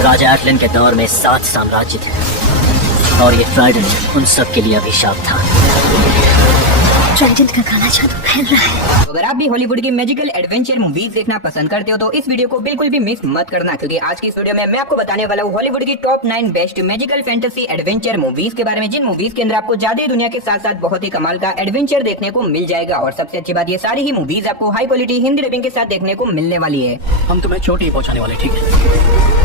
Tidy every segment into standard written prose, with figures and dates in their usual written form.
राजा एटलिन के दौर में 7 साम्राज्य थे और ये ट्राइडेंट उन सब के लिए अभिशाप था। ट्राइडेंट का काला जादू फैल रहा है। अगर आप भी हॉलीवुड की मैजिकल एडवेंचर मूवीज देखना पसंद करते हो तो इस वीडियो को बिल्कुल भी मिस मत करना, क्योंकि आज की इस वीडियो में मैं आपको बताने वाला हूँ हॉलीवुड की top 9 best magical fantasy adventure movies के बारे में, जिन मूवीज के अंदर आपको जादुई दुनिया के साथ साथ बहुत ही कमाल का एडवेंचर देखने को मिल जाएगा। और सबसे अच्छी बात, ये सारी ही मूवीज आपको हाई क्वालिटी हिंदी डबिंग के साथ देखने को मिलने वाली है। हम तुम्हें चोटी ही पहुंचाने वाले, ठीक है?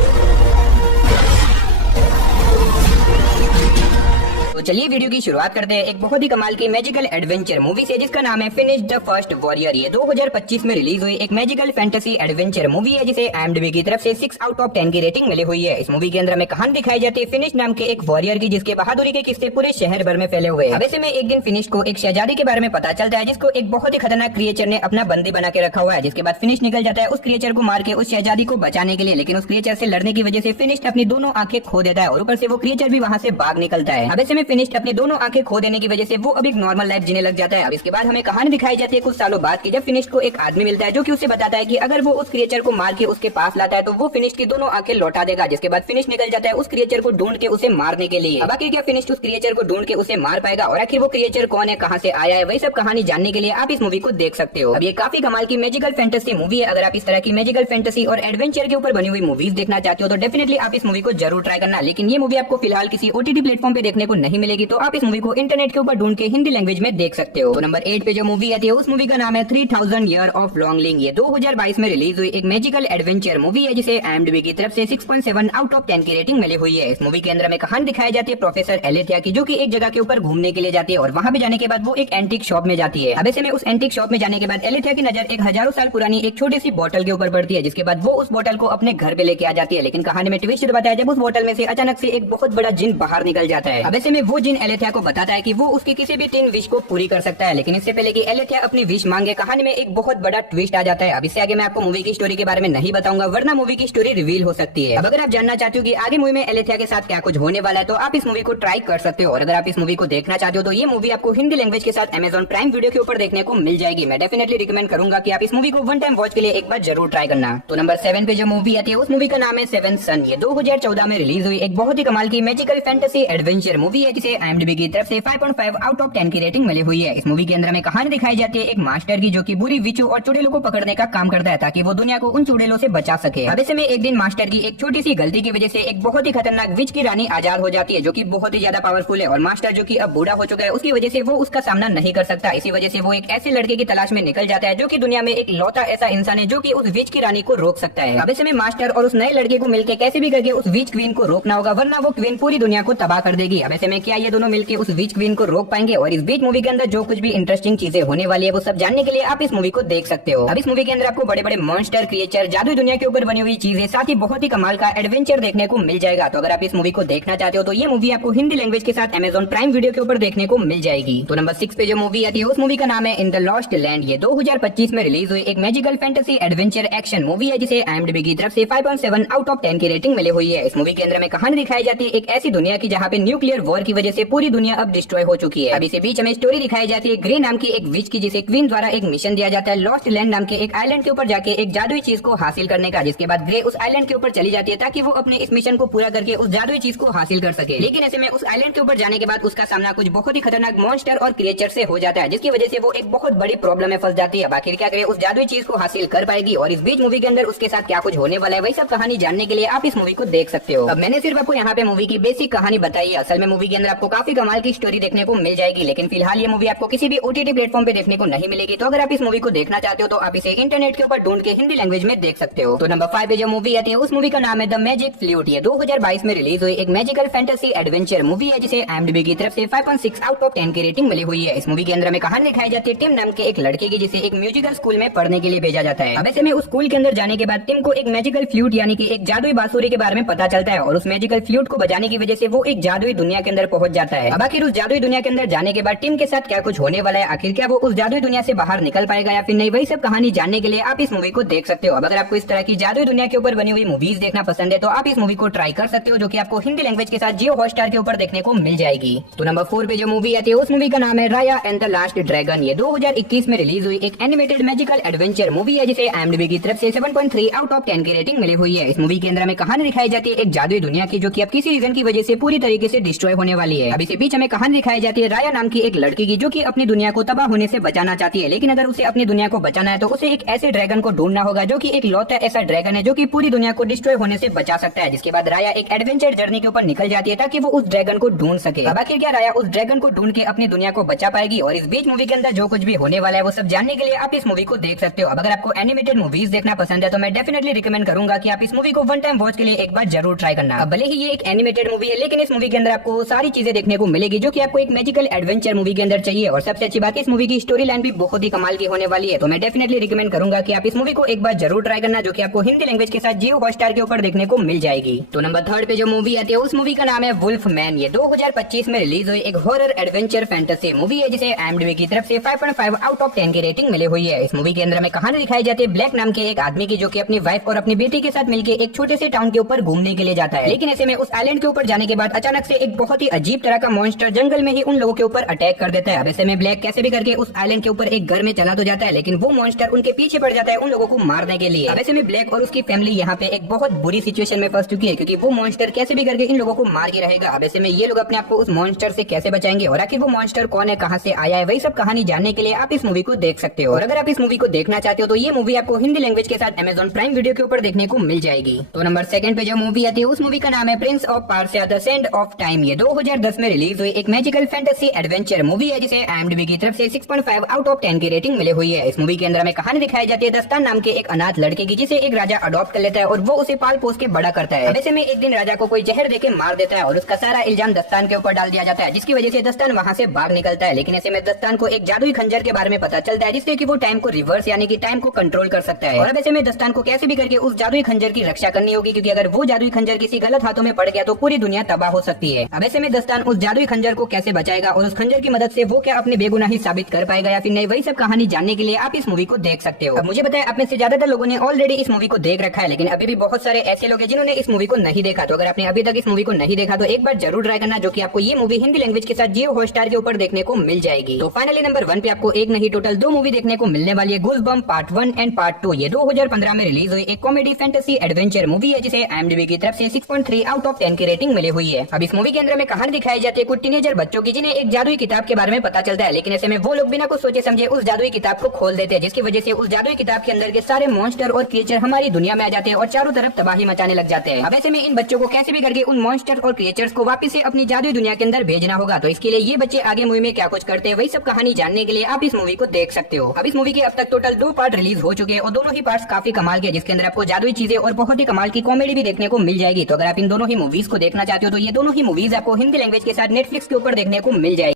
तो चलिए वीडियो की शुरुआत करते हैं एक बहुत ही कमाल की मैजिकल एडवेंचर मूवी से, जिसका नाम है फिनिश द फर्स्ट वॉरियर। ये 2025 में रिलीज हुई एक मैजिकल फैंटेसी एडवेंचर मूवी है, जिसे IMDb की तरफ से 6 आउट ऑफ 10 की रेटिंग मिली हुई है। इस मूवी के अंदर हमें कहानी दिखाई जाती है फिनिश नाम के एक वॉरियर की, जिसके बहादुरी के किस्से पूरे शहर भर में फैले हुए हैं। अब ऐसे में एक दिन फिनिश को एक शहजादी के बारे में पता चलता है, जिसको एक बहुत ही खतरनाक क्रिएचर ने अपना बंदी बना के रखा हुआ है। जिसके बाद फिनिश निकल जाता है उस क्रिएचर को मार के उस शहजादी को बचाने के लिए, लेकिन उस क्रिएचर से लड़ने की वजह से फिनिश अपनी दोनों आंखें खो देता है और ऊपर से वो क्रिएचर भी वहाँ से भाग निकलता है। अब ऐसे में फिनिश अपनी दोनों आंखें खो देने की वजह से वो अब एक नॉर्मल लाइफ जीने लग जाता है। अब इसके बाद हमें कहानी दिखाई जाती है कुछ सालों बाद की, जब फिनिश को एक आदमी मिलता है जो कि उसे बताता है कि अगर वो उस क्रिएचर को मार के उसके पास लाता है तो वो फिनिश की दोनों आंखें लौटा देगा। जिसके बाद फिनिश निकल जाता है उस क्रिएचर को ढूंढ के उसे मारने के लिए। अब आखिर क्या फिनिश उस क्रिएचर को ढूंढ के उसे मार पाएगा और आखिर वो क्रिएचर कौन है, कहां से आया है, वही सब कहानी जानने के लिए आप इस मूवी को देख सकते हो। अब ये काफी कमाल की मैजिकल फैंटेसी मूवी है। अगर आप इस तरह की मैजिकल फैंटेसी और एडवेंचर के ऊपर बनी हुई मूवीज देखना चाहते हो तो डेफिनेटली आप इस मूवी को जरूर ट्राई करना। लेकिन ये मूवी आपको फिलहाल किसी OTT प्लेटफॉर्म पे देखने को नहीं मिलेगी, तो आप इस मूवी को इंटरनेट के ऊपर ढूंढ के हिंदी लैंग्वेज में देख सकते हो। तो नंबर 8 पे जो मूवी आती है उस मूवी का नाम है 3000 ईयर ऑफ लॉन्गलिंग। ये 2022 में रिलीज हुई एक मैजिकल एडवेंचर मूवी है, जिसे IMDb की तरफ से 6.7 आउट ऑफ 10 की रेटिंग मिली हुई है। इस मूवी के अंदर हमें कहानी दिखाई जाती है प्रोफेसर एलेथिया की, जो कि एक जगह के ऊपर घूमने के लिए जाती है और वहां पे जाने के बाद वो एक एंटीक शॉप में जाती है। अब ऐसे में उस एंटीक शॉप में जाने के बाद एलेथिया की नजर एक हजारों साल पुरानी एक छोटी सी बोतल के ऊपर पड़ती है, जिसके बाद वो उस बोतल को अपने घर पे लेके आ जाती है। लेकिन कहानी में ट्विस्ट बताया जब उस बोतल में से अचानक से एक बहुत बड़ा जिन बाहर निकल जाता है। अब ऐसे में वो जिन एलेथिया को बताता है कि वो उसकी किसी भी 3 विश को पूरी कर सकता है, लेकिन इससे पहले कि एलेथिया अपनी विश मांगे कहानी में एक बहुत बड़ा ट्विस्ट आ जाता है। अब इससे आगे मैं आपको मूवी की स्टोरी के बारे में नहीं बताऊंगा, वरना मूवी की स्टोरी रिवील हो सकती है। अब अगर आप जानना चाहते हो कि आगे मूवी में एलेथिया के साथ क्या कुछ होने वाला है तो आप इस मूवी को ट्राई कर सकते हो। और अगर आप इस मूवी को देखना चाहते हो तो ये मूवी आपको हिंदी लैंग्वेज के साथ Amazon प्राइम वीडियो के ऊपर देखने को मिल जाएगी। मैं डेफिनेटली रिकमेंड करूंगा कि आप इस मूवी को वन टाइम वॉच के लिए एक बार जरूर ट्राई करना। तो नंबर 7 पे जो मूवी आती है उस मूवी का नाम है 7th सन। ये 2014 में रिलीज हुई एक बहुत ही कमाल की मैजिकल फैंटेसी एडवेंचर मूवी है, जिसे IMDb की तरफ से 5.5 आउट ऑफ 10 की रेटिंग मिली हुई है। इस मूवी के अंदर हमें कहानी दिखाई जाती है एक मास्टर की, जो कि बुरी विचों और चुड़ैलों को पकड़ने का काम करता है ताकि वो दुनिया को उन चुड़ैलों से बचा सके। अब ऐसे में एक दिन मास्टर की एक छोटी सी गलती की वजह से एक बहुत ही खतरनाक विच की रानी आजाद हो जाती है, जो कि बहुत ही ज्यादा पावरफुल है। और मास्टर जो कि अब बूढ़ा हो चुका है, उसकी वजह से वो उसका सामना नहीं कर सकता। इसी वजह से वो एक ऐसे लड़के की तलाश में निकल जाता है जो कि दुनिया में एक लौता ऐसा इंसान है जो कि उस विच की रानी को रोक सकता है। अब ऐसे में मास्टर और उस नए लड़के को मिलकर कैसे भी करके उस विच क्वीन को रोकना होगा, वरना वो क्वीन पूरी दुनिया को तबाह कर देगी। अब ऐसे में क्या ये दोनों मिलकर उस विच क्वीन को रोक पाएंगे? और इस बीच मूवी के अंदर जो कुछ भी इंटरेस्टिंग चीजें होने वाली है वो सब जानने के लिए आप इस मूवी को देख सकते हो। अब इस मूवी के अंदर आपको बड़े बड़े मॉन्स्टर, क्रिएचर, जादुई दुनिया के ऊपर बनी हुई चीजें, साथ ही बहुत ही कमाल का एडवेंचर देखने को मिल जाएगा। तो अगर आप इस मूवी को देखना चाहते हो तो ये मूवी आपको हिंदी लैंग्वेज के साथ Amazon प्राइम वीडियो के ऊपर देखने को मिल जाएगी। तो नंबर 6 पे जो मूवी आती है उस मूवी का नाम है इन द लॉस्ट लैंड। ये 2025 में रिलीज हुई एक magical fantasy adventure action movie है, जिसे IMDb की तरफ से 5.7 आउट ऑफ 10 की रेटिंग मिली हुई है। इस मूवी के अंदर हमें कहानी दिखाई जाती है एक ऐसी दुनिया की जहाँ पे न्यूक्लियर वॉर की वजह से पूरी दुनिया अब डिस्ट्रॉय हो चुकी है। अब इसी बीच हमें स्टोरी दिखाई जाती है ग्रे नाम की एक विच की, जिसे क्वीन द्वारा एक मिशन दिया जाता है लॉस्ट लैंड नाम के एक आइलैंड के ऊपर जाके एक जादुई चीज को हासिल करने का। जिसके बाद ग्रे उस आइलैंड के ऊपर चली जाती है ताकि वो अपने इस मिशन को पूरा करके उस जादुई चीज को हासिल कर सके। लेकिन ऐसे में उस आइलैंड के ऊपर जाने के बाद उसका सामना कुछ बहुत ही खतरनाक मॉन्स्टर और क्रिएचर से हो जाता है, जिसकी वजह से वो एक बहुत बड़ी प्रॉब्लम में फंस जाती है। आखिर क्या करे, उस जादुई चीज को हासिल कर पाएगी? और इस बीच मूवी के अंदर उसके साथ क्या कुछ होने वाला है, वही सब कहानी जानने के लिए आप इस मूवी को देख सकते हो। अब मैंने सिर्फ आपको यहाँ पे मूवी की बेसिक कहानी बताई है। असल में मूवी के अंदर आपको काफी कमाल की स्टोरी देखने को मिल जाएगी, लेकिन फिलहाल ये मूवी आपको किसी भी OTT प्लेटफॉर्म पे देखने को नहीं मिलेगी। तो अगर आप इस मूवी को देखना चाहते हो तो आप इसे इंटरनेट के ऊपर ढूंढ के हिंदी लैंग्वेज में देख सकते हो। तो नंबर 5 पे जो मूवी आती है उस मूवी का नाम है द मैजिक फ्लूट। ये 2022 में रिलीज हुई एक मैजिकल फैंटेसी एडवेंचर मूवी है, जिसे IMDb की तरफ से 5.6 आउट ऑफ 10 की रेटिंग मिली हुई है। इस मूवी के अंदर हमें कहानी दिखाई जाती है टिम नाम के एक लड़के की, जिसे एक म्यूजिकल स्कूल में पढ़ने के लिए भेजा जाता है। अब ऐसे में उस स्कूल के अंदर जाने के बाद टिम को एक मैजिकल फ्लूट यानी कि एक जादुई बांसुरी के बारे में पता चलता है, और उस मैजिकल फ्लूट को बजाने की वजह से वो एक जादुई दुनिया के अंदर पहुंच जाता है। अब आखिर उस जादुई दुनिया के अंदर जाने के बाद टीम के साथ क्या कुछ होने वाला है, आखिर क्या वो उस जादुई दुनिया से बाहर निकल पाएगा या फिर नहीं, वही सब कहानी जानने के लिए आप इस मूवी को देख सकते हो। अब अगर आपको इस तरह की जादुई दुनिया के ऊपर बनी हुई मूवीज देखना पसंद है तो आप इस मूवी को ट्राई कर सकते हो, जो कि आपको हिंदी लैंग्वेज के साथ जियो हॉटस्टार के ऊपर देखने को मिल जाएगी। तो नंबर 4 पे जो मूवी आती है उस मूवी का नाम है राया एंड द लास्ट ड्रैगन। ये 2021 में रिलीज हुई एक एनिमेटेड मैजिकल एडवेंचर मूवी है, जिसे IMDb की तरफ से 7.3 आउट ऑफ 10 की रेटिंग मिली हुई है। इस मूवी के अंदर हमें कहानी दिखाई जाती है एक जादुई दुनिया की, जो कि अब किसी रीजन की वजह से पूरी तरीके से डिस्ट्रॉय होने वाली है। अब इसी बीच हमें कहानी दिखाई जाती है राया नाम की एक लड़की की, जो कि अपनी दुनिया को तबाह होने से बचाना चाहती है। लेकिन अगर उसे अपनी दुनिया को बचाना है तो उसे एक ऐसे ड्रैगन को ढूंढना होगा जो कि एक लौता ऐसा ड्रैगन है जो कि पूरी दुनिया को डिस्ट्रॉय होने से बचा सकता है। जिसके बाद राया एक एडवेंचर जर्नी के ऊपर निकल जाती है ताकि वो उस ड्रैगन को ढूंढ सके। अब आखिर क्या राया उस ड्रैगन को ढूंढ के अपनी दुनिया को बचा पाएगी, और इस बीच मूवी के अंदर जो कुछ भी होने वाला है वो सब जानने के लिए आप इस मूवी को देख सकते हो। अब अगर आपको एनिमेटेड मूवीज देखना पसंद है तो मैं डेफिनेटली रिकमेंड करूंगा कि आप इस मूवी को वन टाइम वॉच के लिए एक बार जरूर ट्राई करना। अब भले ही ये एक एनिमेटेड मूवी है, लेकिन इस मूवी के अंदर आपको सारी चीजें देखने को मिलेगी जो कि आपको एक मैजिकल एडवेंचर मूवी के अंदर चाहिए। और सबसे अच्छी बात, इस मूवी की स्टोरी लाइन भी बहुत ही कमाल की होने वाली है। तो मैं डेफिनेटली रिकमेंड करूंगा कि आप इस मूवी को एक बार जरूर ट्राई करना, जो कि आपको हिंदी लैंग्वेज के साथ जियो हॉटस्टार के ऊपर देखने को मिल जाएगी। तो नंबर 3 पे जो मूवी आती है उस मूवी का नाम है वुल्फ मैन। ये 2025 में रिलीज हुई एक हॉरर एडवेंचर फैंटेसी मूवी है, जिसे IMDb की तरफ से 5.5 आउट ऑफ 10 की रेटिंग मिली हुई है। इस मूवी के अंदर हमें कहानी दिखाई जाती है ब्लैक नाम के एक आदमी की, जो कि अपनी वाइफ और अपनी बेटी के साथ मिलकर एक छोटे से टाउन के ऊपर घूमने के लिए जाता है। लेकिन ऐसे में उस आइलैंड के ऊपर जाने के बाद अचानक से एक बहुत ही अजीब तरह का मॉन्स्टर जंगल में ही उन लोगों के ऊपर अटैक कर देता है। अब ऐसे में ब्लैक कैसे भी करके उस आइलैंड के ऊपर एक घर में चला तो जाता है, लेकिन वो मॉन्स्टर उनके पीछे पड़ जाता है उन लोगों को मारने के लिए। अब ऐसे में ब्लैक और उसकी फैमिली यहाँ पे एक बहुत बुरी सिचुएशन में फंस चुकी है, क्योंकि वो मॉन्स्टर कैसे भी करके इन लोगों को मार के रहेगा। अब ऐसे में ये लोग अपने आप को उस मॉन्स्टर से कैसे बचाएंगे, और आखिर वो मॉन्स्टर कौन है, कहाँ से आया है, वही सब कहानी जानने के लिए आप इस मूवी को देख सकते हो। और अगर आप इस मूवी को देखना चाहते हो तो ये मूवी आपको हिंदी लैंग्वेज के साथ Amazon प्राइम वीडियो के ऊपर देखने को मिल जाएगी। तो नंबर 2 पे जो मूवी आती है उस मूवी का नाम है Prince of Persia the sand of time. ये 2010 में रिलीज हुई एक मैजिकल फैंटेसी एडवेंचर मूवी है, जिसे IMDb की तरफ से 6.5 आउट ऑफ 10 की रेटिंग मिली हुई है। इस मूवी के अंदर हमें कहानी दिखाई जाती है दस्तान नाम के एक अनाथ लड़के की, जिसे एक राजा अडॉप्ट कर लेता है और वो उसे पाल पोस के बड़ा करता है। ऐसे में एक दिन राजा को कोई जहर देके मार देता है और उसका सारा इल्जाम दस्तान के ऊपर डाल दिया जाता है, जिसकी वजह से दस्तान वहाँ से भाग निकलता है। लेकिन ऐसे में दस्तान को एक जादुई खंजर के बारे में पता चलता है, जिससे कि वो टाइम को रिवर्स यानी कि टाइम को कंट्रोल कर सकता है। और अब ऐसे में दस्तान को कैसे भी करके उस जादुई खंजर की रक्षा करनी होगी, क्योंकि अगर वो जादुई खंजर किसी गलत हाथों में पड़ गया तो पूरी दुनिया तबाह हो सकती है। अब ऐसे में दस्तान उस जादुई खंजर को कैसे बचाएगा और उस खंजर की मदद से वो क्या अपनी बेगुनाही साबित कर पाएगा या फिर नहीं, वही सब कहानी जानने के लिए आप इस मूवी को देख सकते हो। अब मुझे बताया आप में से ज्यादातर लोगों ने ऑलरेडी इस मूवी को देख रखा है, लेकिन अभी भी बहुत सारे ऐसे लोग हैं जिन्होंने इस मूवी को नहीं देखा। तो अगर आपने अभी तक इस मूवी को नहीं देखा तो एक बार जरूर ट्राई करना, जो कि आपको ये मूवी हिंदी लैंग्वेज के साथ जियो हॉटस्टार के ऊपर देखने को मिल जाएगी। तो फाइनली नंबर 1 पे आपको एक नहीं टोटल 2 मूवी देखने को मिलने वाली है, गूज़बम्प पार्ट 1 एंड पार्ट 2। ये 2015 में रिलीज हुई एक कॉमेडी फैंटेसी एडवेंचर मूवी है, जिसे IMDb की तरफ से 6.3 आउट ऑफ 10 की रेटिंग मिली हुई है। अब इस मूवी के अंदर में कहानी दिखाई जाती है कुछ टीनेजर बच्चों की, जिन्हें एक जादुई किताब के बारे में पता चलता है। लेकिन ऐसे में वो लोग बिना कुछ सोचे समझे उस जादुई किताब को खोल देते हैं, जिसकी वजह से उस जादुई किताब के अंदर के सारे मॉन्स्टर और क्रिएचर हमारी दुनिया में आ जाते हैं और चारों तरफ तबाही मचाने लग जाते हैं। अब ऐसे में इन बच्चों को कैसे भी करके उन मॉन्स्टर और क्रिएचर्स को वापस से अपनी जादुई दुनिया के अंदर भेजना होगा। तो इसके लिए ये बच्चे आगे मूवी में क्या कुछ करते हैं, वही सब कहानी जानने के लिए आप इस मूवी को देख सकते हो। अब इस मूवी के अब तक टोटल 2 पार्ट रिलीज हो चुके हैं और दोनों ही पार्ट्स काफी कमाल के, जिसके अंदर आपको जादुई चीजें और बहुत ही कमाल की कॉमेडी भी देखने को मिल जाएगी। तो अगर आप इन दोनों ही मूवीज को देखना चाहते हो तो ये दोनों ही मूवीज आपको हिंदी लैंग्वेज के साथ नेटफ्लिक्स के ऊपर देखने को मिल जाएगी।